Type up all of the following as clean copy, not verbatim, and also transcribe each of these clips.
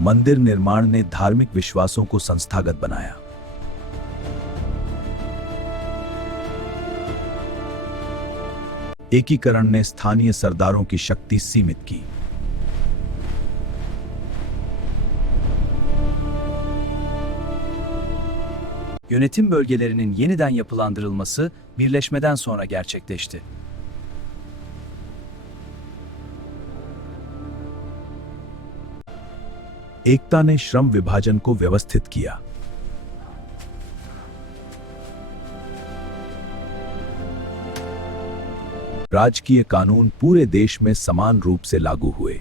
मंदिर निर्माण ने धार्मिक विश्वासों को संस्थागत बनाया। एकीकरण ने स्थानीय सरदारों की शक्ति सीमित की। Yönetim bölgelerinin yeniden yapılandırılması birleşmeden sonra gerçekleşti. एकता ने श्रम विभाजन को व्यवस्थित किया। राजकीय कानून पूरे देश में समान रूप से लागू हुए।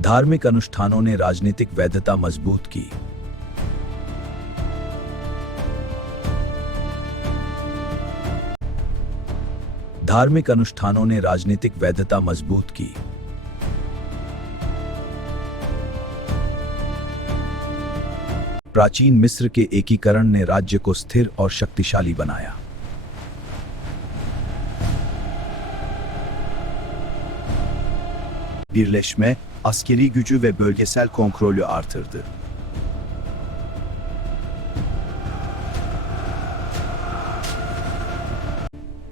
धार्मिक अनुष्ठानों ने राजनीतिक वैधता मजबूत की। धार्मिक अनुष्ठानों ने राजनीतिक वैधता मजबूत की। प्राचीन मिस्र के एकीकरण ने राज्य को स्थिर और शक्तिशाली बनाया। Birleşme, askeri gücü ve bölgesel kontrolü artırdı.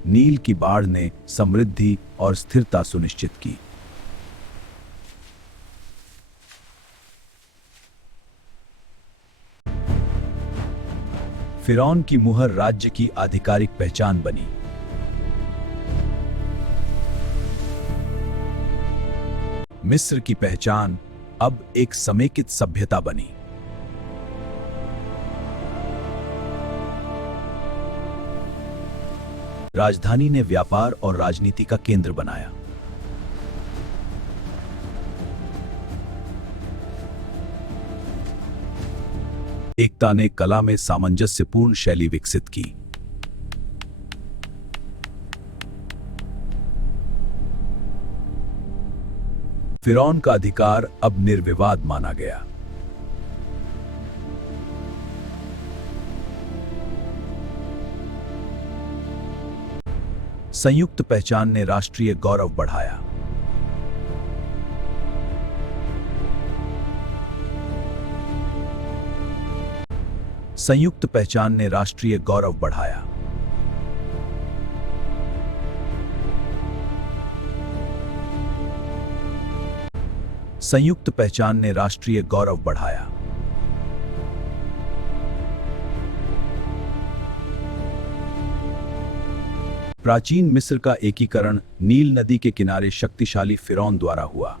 नील की बाढ़ ने समृद्धि और स्थिरता सुनिश्चित की। फिरौन की मुहर राज्य की आधिकारिक पहचान बनी। मिस्र की पहचान अब एक समेकित सभ्यता बनी। राजधानी ने व्यापार और राजनीति का केंद्र बनाया। एकता ने कला में सामंजस्यपूर्ण शैली विकसित की। फिरौन का अधिकार अब निर्विवाद माना गया। संयुक्त पहचान ने राष्ट्रीय गौरव बढ़ाया। संयुक्त पहचान ने राष्ट्रीय गौरव बढ़ाया। संयुक्त पहचान ने राष्ट्रीय गौरव बढ़ाया। प्राचीन मिस्र का एकीकरण नील नदी के किनारे शक्तिशाली फिरौन द्वारा हुआ।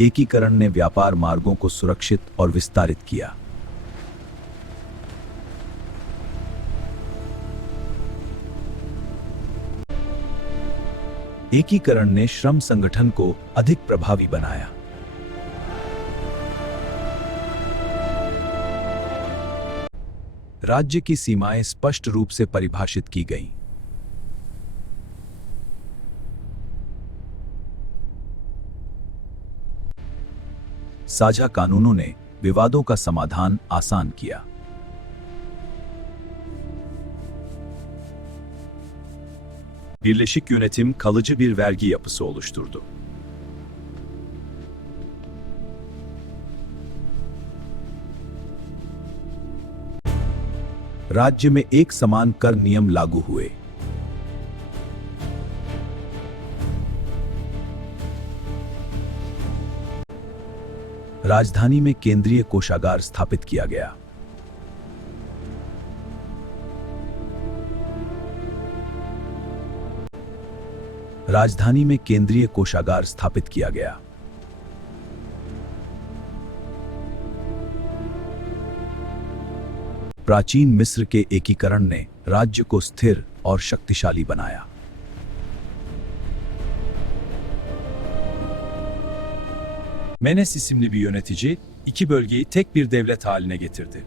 एकीकरण ने व्यापार मार्गों को सुरक्षित और विस्तारित किया। एकीकरण ने श्रम संगठन को अधिक प्रभावी बनाया। राज्य की सीमाएं स्पष्ट रूप से परिभाषित की गईं। साझा कानूनों ने विवादों का समाधान आसान किया। Birleşik yönetim kalıcı bir vergi yapısı oluşturdu. राज्य में एक समान कर नियम लागू हुए। राजधानी में केंद्रीय कोषागार स्थापित किया गया। राजधानी में केंद्रीय कोषागार स्थापित किया गया। प्राचीन मिस्र के एकीकरण ने राज्य को स्थिर और शक्तिशाली बनाया। Menes isimli bir yönetici, iki bölgeyi tek bir devlet haline getirdi.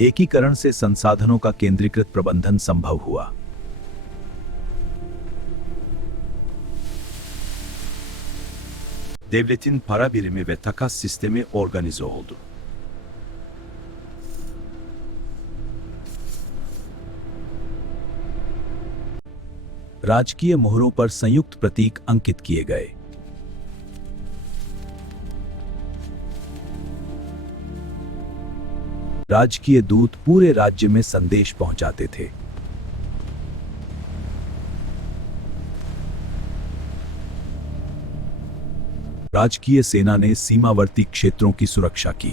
एकीकरण से संसाधनों का केंद्रीकृत प्रबंधन संभव हुआ। Devletin para birimi ve takas sistemi organize oldu. राजकीय मोहरों पर संयुक्त प्रतीक अंकित किए गए। राजकीय दूत पूरे राज्य में संदेश पहुंचाते थे। राजकीय सेना ने सीमावर्ती क्षेत्रों की सुरक्षा की।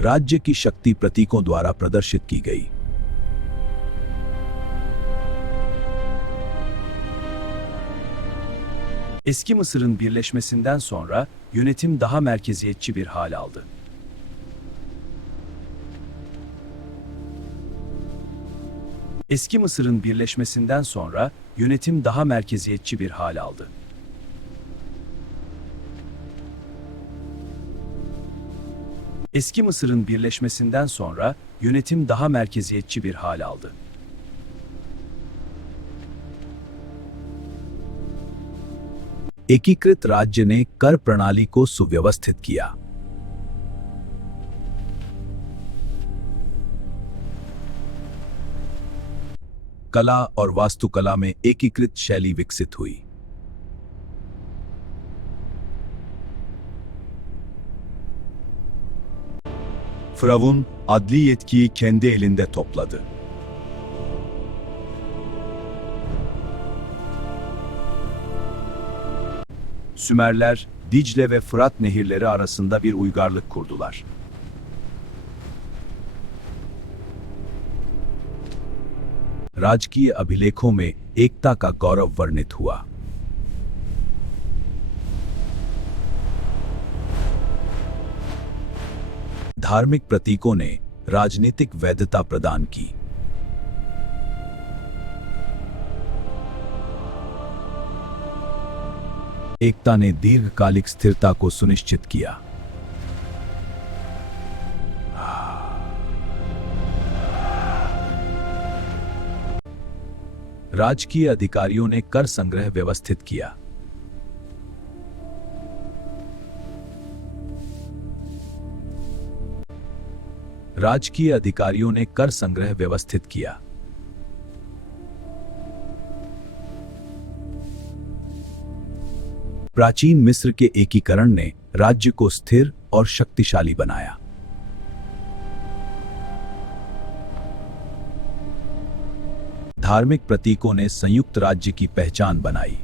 राज्य की शक्ति प्रतीकों द्वारा प्रदर्शित की गई। Eski Mısır'ın birleşmesinden sonra yönetim daha merkeziyetçi bir hal aldı. Eski Mısır'ın birleşmesinden sonra yönetim daha merkeziyetçi bir hal aldı. Eski Mısır'ın birleşmesinden sonra yönetim daha merkeziyetçi bir hal aldı. एकीकृत राज्य ने कर प्रणाली को सुव्यवस्थित किया। कला और वास्तुकला में एकीकृत शैली विकसित हुई। Firavun, adli yetkiyi kendi elinde topladı. Sümerler, Dicle ve Fırat nehirleri arasında bir uygarlık kurdular. राजकीय अभिलेखों में एकता का गौरव वर्णित हुआ। धार्मिक प्रतीकों ने राजनीतिक वैधता प्रदान की। एकता ने दीर्घकालिक स्थिरता को सुनिश्चित किया। राजकीय अधिकारियों ने कर संग्रह व्यवस्थित किया। राजकीय अधिकारियों ने कर संग्रह व्यवस्थित किया। प्राचीन मिस्र के एकीकरण ने राज्य को स्थिर और शक्तिशाली बनाया। धार्मिक प्रतीकों ने संयुक्त राज्य की पहचान बनाई।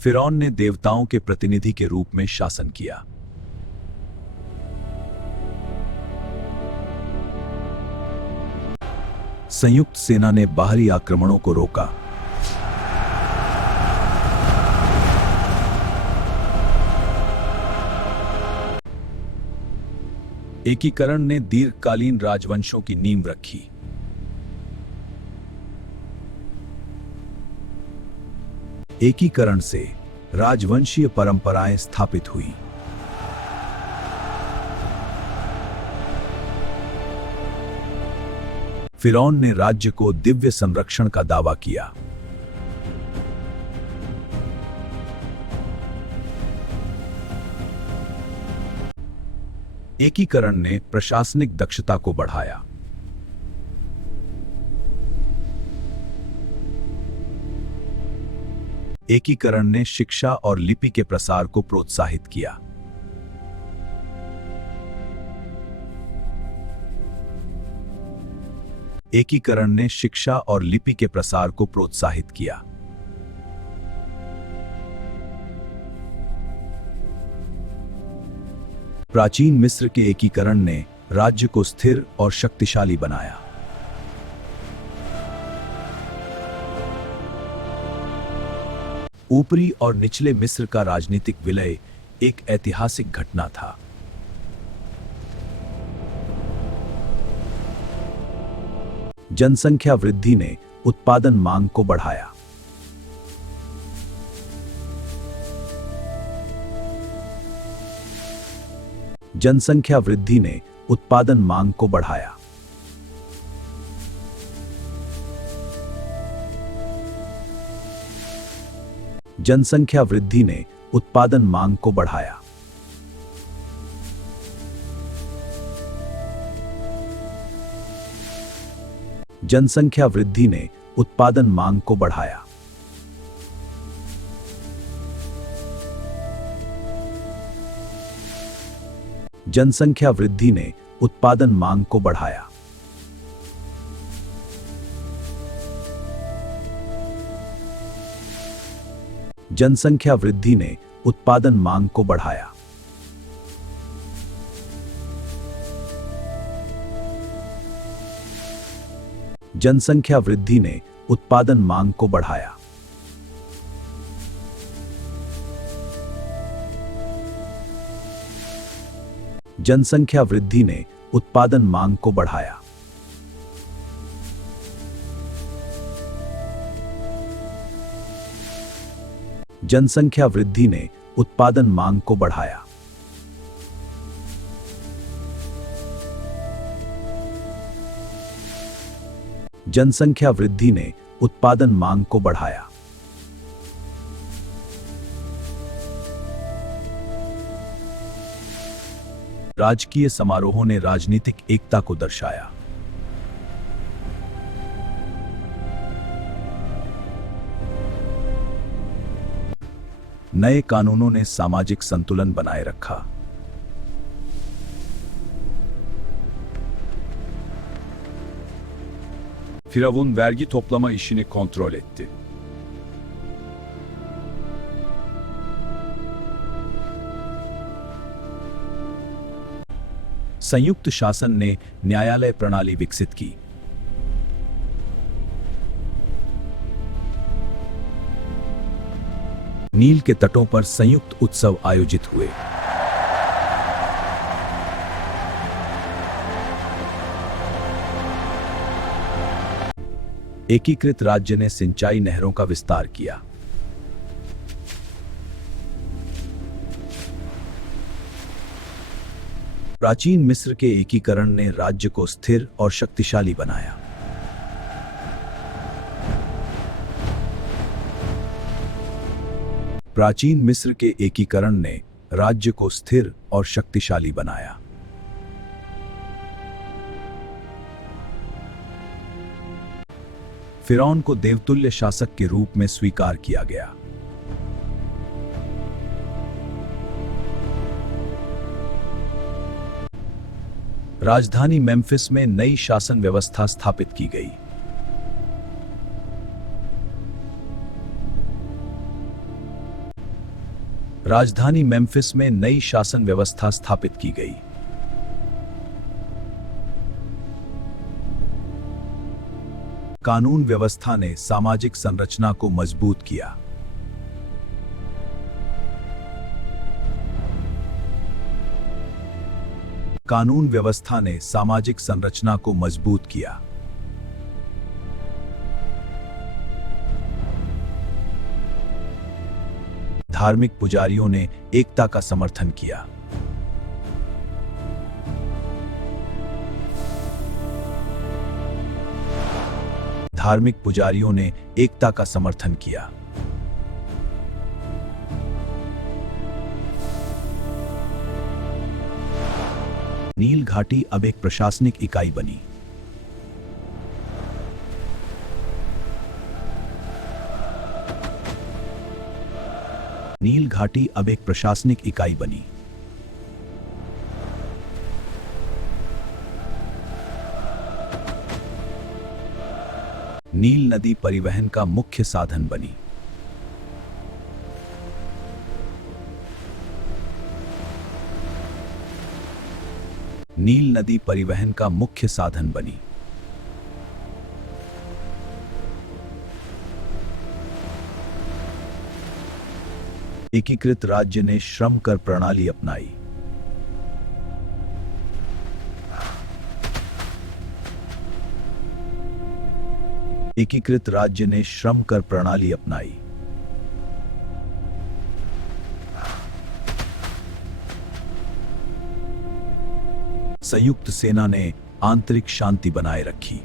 फिरौन ने देवताओं के प्रतिनिधि के रूप में शासन किया। संयुक्त सेना ने बाहरी आक्रमणों को रोका। एकीकरण ने दीर्घकालीन राजवंशों की नींव रखी। एकीकरण से राजवंशीय परंपराएं स्थापित हुई। फिरौन ने राज्य को दिव्य संरक्षण का दावा किया। एकीकरण ने प्रशासनिक दक्षता को बढ़ाया। एकीकरण ने शिक्षा और लिपि के प्रसार को प्रोत्साहित किया। एकीकरण ने शिक्षा और लिपि के प्रसार को प्रोत्साहित किया। प्राचीन मिस्र के एकीकरण ने राज्य को स्थिर और शक्तिशाली बनाया। ऊपरी और निचले मिस्र का राजनीतिक विलय एक ऐतिहासिक घटना था। जनसंख्या वृद्धि ने उत्पादन मांग को बढ़ाया। जनसंख्या वृद्धि ने उत्पादन मांग को बढ़ाया। जनसंख्या वृद्धि ने उत्पादन मांग को बढ़ाया। जनसंख्या वृद्धि ने उत्पादन मांग को बढ़ाया। जनसंख्या वृद्धि ने उत्पादन मांग को बढ़ाया। जनसंख्या वृद्धि ने उत्पादन मांग को बढ़ाया। जनसंख्या वृद्धि ने उत्पादन मांग को बढ़ाया। जनसंख्या वृद्धि ने उत्पादन मांग को बढ़ाया। जनसंख्या वृद्धि ने उत्पादन मांग को बढ़ाया। जनसंख्या वृद्धि ने उत्पादन मांग को बढ़ाया। राजकीय समारोहों ने राजनीतिक एकता को दर्शाया। नए कानूनों ने सामाजिक संतुलन बनाए रखा। Firavun vergi toplama işini kontrol etti. संयुक्त शासन ने न्यायालय प्रणाली विकसित की। नील के तटों पर संयुक्त उत्सव आयोजित हुए। एकीकृत राज्य ने सिंचाई नहरों का विस्तार किया। प्राचीन मिस्र के एकीकरण ने राज्य को स्थिर और शक्तिशाली बनाया। प्राचीन मिस्र के एकीकरण ने राज्य को स्थिर और शक्तिशाली बनाया। फिरौन को देवतुल्य शासक के रूप में स्वीकार किया गया। राजधानी मेम्फिस में नई शासन व्यवस्था स्थापित की गई। राजधानी मेम्फिस में नई शासन व्यवस्था स्थापित की गई। कानून व्यवस्था ने सामाजिक संरचना को मजबूत किया। कानून व्यवस्था ने सामाजिक संरचना को मजबूत किया। धार्मिक पुजारियों ने एकता का समर्थन किया। धार्मिक पुजारियों ने एकता का समर्थन किया। नील घाटी अब एक प्रशासनिक इकाई बनी। नील घाटी अब एक प्रशासनिक इकाई बनी। नील नदी परिवहन का मुख्य साधन बनी। नील नदी परिवहन का मुख्य साधन बनी। एकीकृत राज्य ने श्रम कर प्रणाली अपनाई। एकीकृत राज्य ने श्रम कर प्रणाली अपनाई। संयुक्त सेना ने आंतरिक शांति बनाए रखी।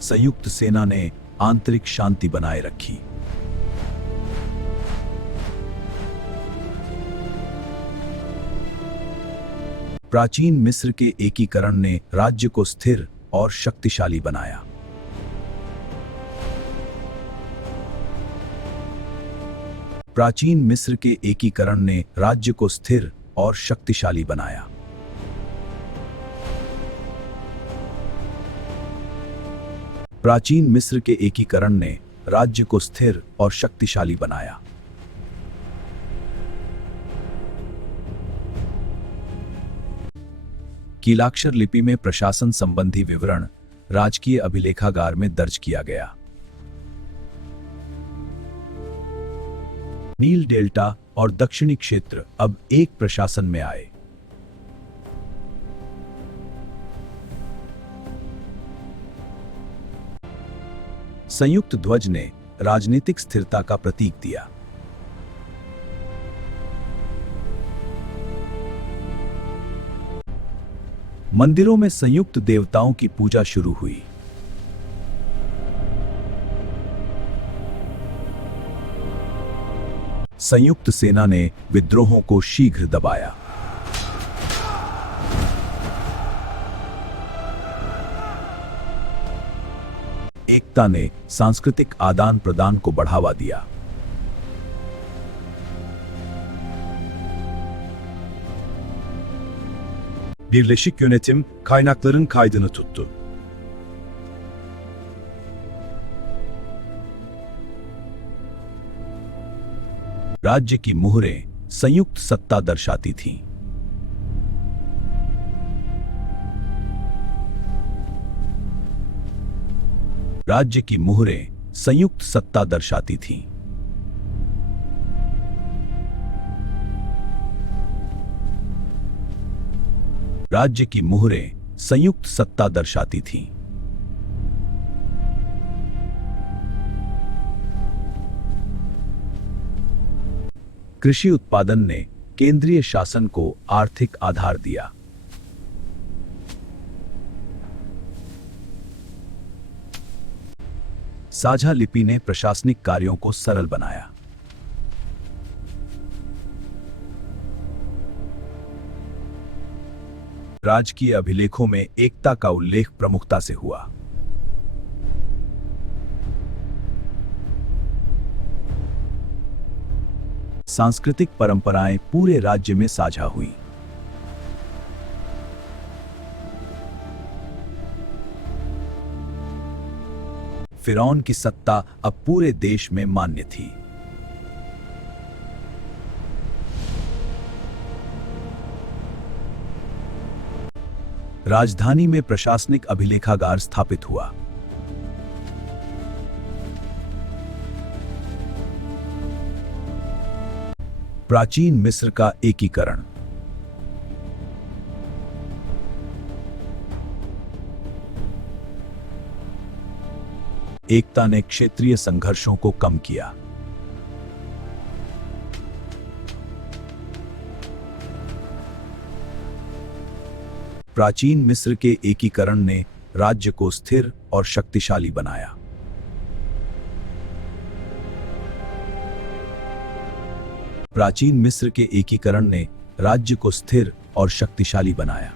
संयुक्त सेना ने आंतरिक शांति बनाए रखी। प्राचीन मिस्र के एकीकरण ने राज्य को स्थिर और शक्तिशाली बनाया। प्राचीन मिस्र के एकीकरण ने राज्य को स्थिर और शक्तिशाली बनाया। प्राचीन मिस्र के एकीकरण ने राज्य को स्थिर और शक्तिशाली बनाया। कीलाक्षर लिपि में प्रशासन संबंधी विवरण राजकीय अभिलेखागार में दर्ज किया गया। नील डेल्टा और दक्षिणी क्षेत्र अब एक प्रशासन में आए। संयुक्त ध्वज ने राजनीतिक स्थिरता का प्रतीक दिया। मंदिरों में संयुक्त देवताओं की पूजा शुरू हुई। संयुक्त सेना ने विद्रोहों को शीघ्र दबाया। एकता ने सांस्कृतिक आदान प्रदान को बढ़ावा दिया। Birleşik yönetim kaynakların kaydını tuttu. राज्य की मुहरें संयुक्त सत्ता दर्शाती थीं। राज्य की मुहरें संयुक्त सत्ता दर्शाती थीं। राज्य की मुहरें संयुक्त सत्ता दर्शाती थीं। कृषि उत्पादन ने केंद्रीय शासन को आर्थिक आधार दिया। साझा लिपि ने प्रशासनिक कार्यों को सरल बनाया। राजकीय अभिलेखों में एकता का उल्लेख प्रमुखता से हुआ। सांस्कृतिक परंपराएं पूरे राज्य में साझा हुई। फिरौन की सत्ता अब पूरे देश में मान्य थी। राजधानी में प्रशासनिक अभिलेखागार स्थापित हुआ। प्राचीन मिस्र का एकीकरण। एकता ने क्षेत्रीय संघर्षों को कम किया। प्राचीन मिस्र के एकीकरण ने राज्य को स्थिर और शक्तिशाली बनाया। प्राचीन मिस्र के एकीकरण ने राज्य को स्थिर और शक्तिशाली बनाया।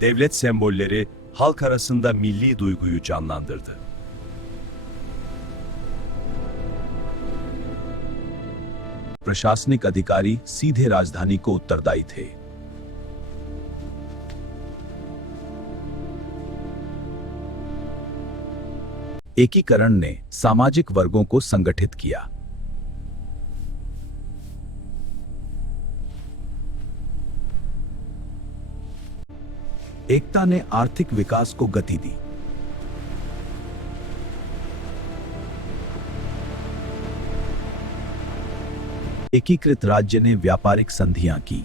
Devlet sembolleri halk arasında milli duyguyu canlandırdı. प्रशासनिक अधिकारी सीधे राजधानी को उत्तरदायी थे। एकीकरण ने सामाजिक वर्गों को संगठित किया। एकता ने आर्थिक विकास को गति दी। एकीकृत राज्य ने व्यापारिक संधियां की।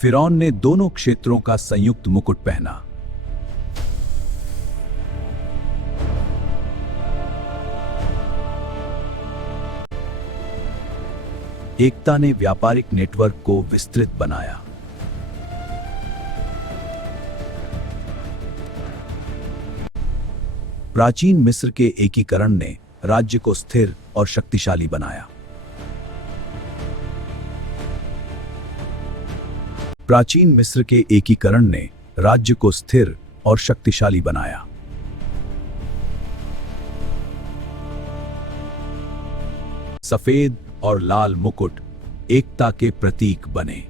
फिरौन ने दोनों क्षेत्रों का संयुक्त मुकुट पहना। एकता ने व्यापारिक नेटवर्क को विस्तृत बनाया। प्राचीन मिस्र के एकीकरण ने राज्य को स्थिर और शक्तिशाली बनाया। प्राचीन मिस्र के एकीकरण ने राज्य को स्थिर और शक्तिशाली बनाया। सफेद और लाल मुकुट एकता के प्रतीक बने।